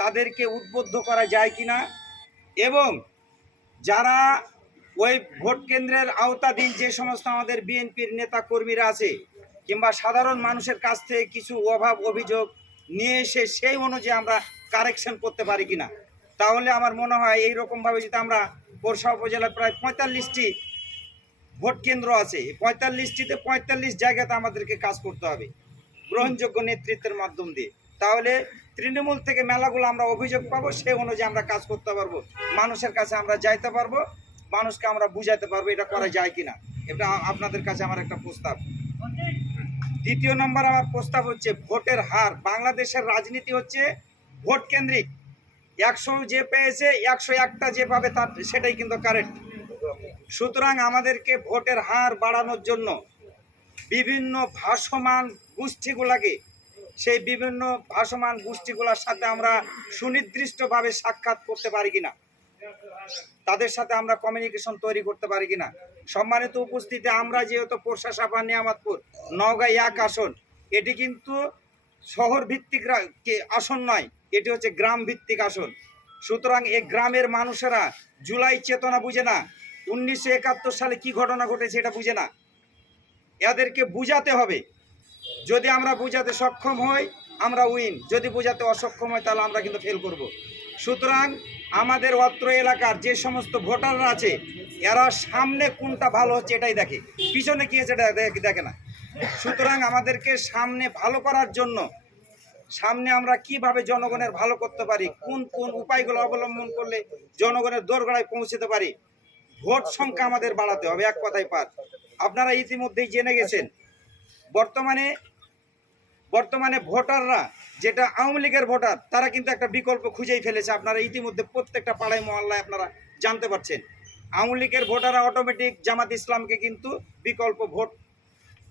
তাদেরকে উদ্বুদ্ধ করা যায় কিনা, এবং যারা ওই ভোট কেন্দ্রের আওতাধীন যে সমস্ত আমাদের বিএনপির নেতা কর্মীরা আছে কিংবা সাধারণ মানুষের কাছ থেকে কিছু অভাব অভিযোগ নিয়ে এসে সেই অনুযায়ী আমরা কারেকশন করতে পারি কিনা, তাহলে আমার মনে হয় এইরকমভাবে যদি আমরা পোরশা উপজেলার প্রায় 45টি ভোট কেন্দ্র আছে, 45টিতে 45 জায়গাতে আমাদেরকে কাজ করতে হবে গ্রহণযোগ্য নেতৃত্বের মাধ্যম দিয়ে। তাহলে তৃণমূল থেকে মেলাগুলো আমরা অভিযোগ পাবো, সেই অনুযায়ী আমরা কাজ করতে পারবো, মানুষের কাছে আমরা যাইতে পারবো, মানুষকে আমরা বুঝাতে পারবো এটা করা যায় কিনা। এটা আপনাদের কাছে আমার একটা প্রস্তাব। দ্বিতীয় নম্বর আমার প্রস্তাব হচ্ছে ভোটের হার। বাংলাদেশের রাজনীতি হচ্ছে ভোট কেন্দ্রিক, 100 যে পেয়েছে 101টা যে পাবে তার সেটাই কিন্তু কারেক্ট। সুতরাং আমাদেরকে ভোটের হার বাড়ানোর জন্য বিভিন্ন ভাসমান গোষ্ঠীগুলাকে, সেই বিভিন্ন ভাসমান গোষ্ঠীগুলোর সাথে আমরা সুনির্দিষ্টভাবে সাক্ষাৎ করতে পারি কিনা, তাদের সাথে আমরা কমিউনিকেশন তৈরি করতে পারি কিনা। সম্মানিত উপস্থিতি, আমরা যেহেতু পোরশা সাভার নিয়ামতপুর নওগাঁ 1 আসন, এটি কিন্তু শহর ভিত্তিক আসন নয়, এটি হচ্ছে গ্রাম ভিত্তিক আসন। সুতরাং এই গ্রামের মানুষেরা জুলাই চেতনা বুঝে না, 1971 সালে কি ঘটনা ঘটেছে এটা বুঝে না, এদেরকে বুঝাতে হবে। যদি আমরা বুঝাতে সক্ষম হই আমরা উইন, যদি বুঝাতে অসক্ষম হয় তাহলে আমরা কিন্তু ফেল করব। সুতরাং আমাদের অত্র এলাকার যে সমস্ত ভোটাররা আছে এরা সামনে কোনটা ভালো হচ্ছে এটাই দেখে, পিছনে কি আছে এটা দেখে না। সুতরাং আমাদেরকে সামনে ভালো করার জন্য সামনে আমরা কিভাবে জনগণের ভালো করতে পারি, কোন কোন উপায়গুলো অবলম্বন করলে জনগণের দোরগোড়ায় পৌঁছতে পারি, ভোট সংখ্যা আমাদের বাড়াতে হবে। এক কথায় পার। আপনারা ইতিমধ্যেই জেনে গেছেন বর্তমানে ভোটাররা যেটা আওয়ামী লীগের ভোটার তারা কিন্তু একটা বিকল্প খুঁজেই ফেলেছে। আপনারা ইতিমধ্যে প্রত্যেকটা পাড়ায় মহল্লায় আপনারা জানতে পারছেন, আওয়ামী লীগের ভোটাররা অটোমেটিক জামাত ইসলামকে কিন্তু বিকল্প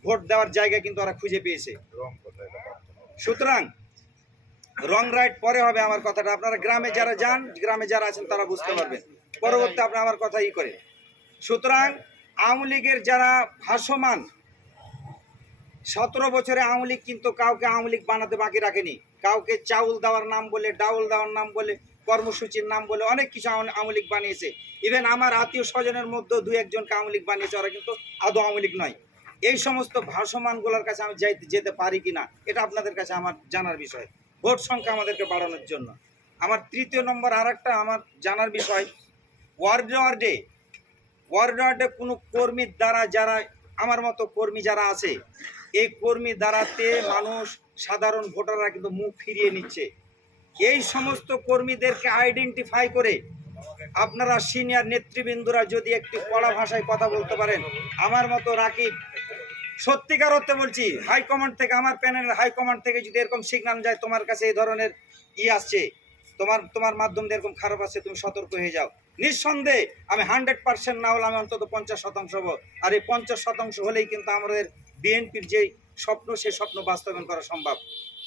ভোট দেওয়ার জায়গা কিন্তু ওরা খুঁজে পেয়েছে। সুতরাং রং রাইট পরে হবে আমার কথাটা, আপনারা গ্রামে যারা যান, গ্রামে যারা আছেন তারা বুঝতে পারবেন, পরবর্তী আপনারা আমার কথা করে। সুতরাং আওয়ামী লীগের যারা ভাসমান, 17 বছরে আওয়ামী লীগ কিন্তু কাউকে আওয়ামী লীগ বানাতে বাকি রাখেনি, কাউকে চাউল দেওয়ার নাম বলে, ডাউল দেওয়ার নাম বলে, কর্মসূচির নাম বলে অনেক কিছু আওয়ামী লীগ বানিয়েছে। ইভেন আমার আত্মীয় স্বজনের মধ্যে 2-1জনকে আওয়ামী লীগ বানিয়েছে, ওরা কিন্তু আদৌ আওয়ামী লীগ নয়। এই সমস্ত ভাসমানগুলোর কাছে আমি যেতে পারি কিনা এটা আপনাদের কাছে আমার জানার বিষয়, ভোট সংখ্যা আমাদেরকে বাড়ানোর জন্য। আমার তৃতীয় নম্বর আরেকটা আমার জানার বিষয়, ওয়ার্ডে কোনো কর্মীর দ্বারা, যারা আমার মতো কর্মী যারা আছে, এই কর্মী দ্বারাতে মানুষ সাধারণ ভোটাররা কিন্তু মুখ ফিরিয়ে নিচ্ছে। এই সমস্ত কর্মীদেরকে আইডেন্টিফাই করে আপনারা সিনিয়র নেতৃবৃন্দরা যদি একটু কড়া ভাষায় কথা বলতে পারেন, আমার মতো রাকিব, সত্যিকার অর্থে বলছি, হাইকমান্ড থেকে, আমার প্যানেলের হাইকমান্ড থেকে যদি এরকম সিগন্যাল যায় তোমার কাছে এই ধরনের আসছে, তোমার মাধ্যম দিয়ে এরকম খারাপ আসছে, তুমি সতর্ক হয়ে যাও, নিঃসন্দেহে আমি 100% না হলে আমি অন্তত 50% হবো। আর এই 50% হলেই কিন্তু আমাদের বিএনপির যে স্বপ্ন, সেই স্বপ্ন বাস্তবায়ন করা সম্ভব।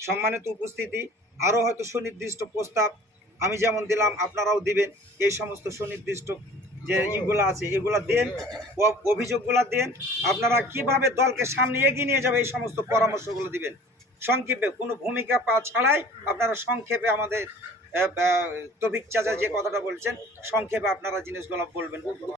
সম্মানিত উপস্থিতি, আরও হয়তো সুনির্দিষ্ট প্রস্তাব আমি যেমন দিলাম আপনারাও দিবেন, এই সমস্ত সুনির্দিষ্ট যে ইগুলো আছে এগুলো দেন, অভিযোগগুলো দেন, আপনারা কিভাবে দলকে সামনে এগিয়ে নিয়ে যাবে এই সমস্ত পরামর্শগুলো দিবেন। সংক্ষেপে, কোনো ভূমিকা ছাড়াই আপনারা সংক্ষেপে আমাদের তৌফিক চাচা যে কথাটা বলছেন সংক্ষেপে আপনারা জিনিসগুলো বলবেন।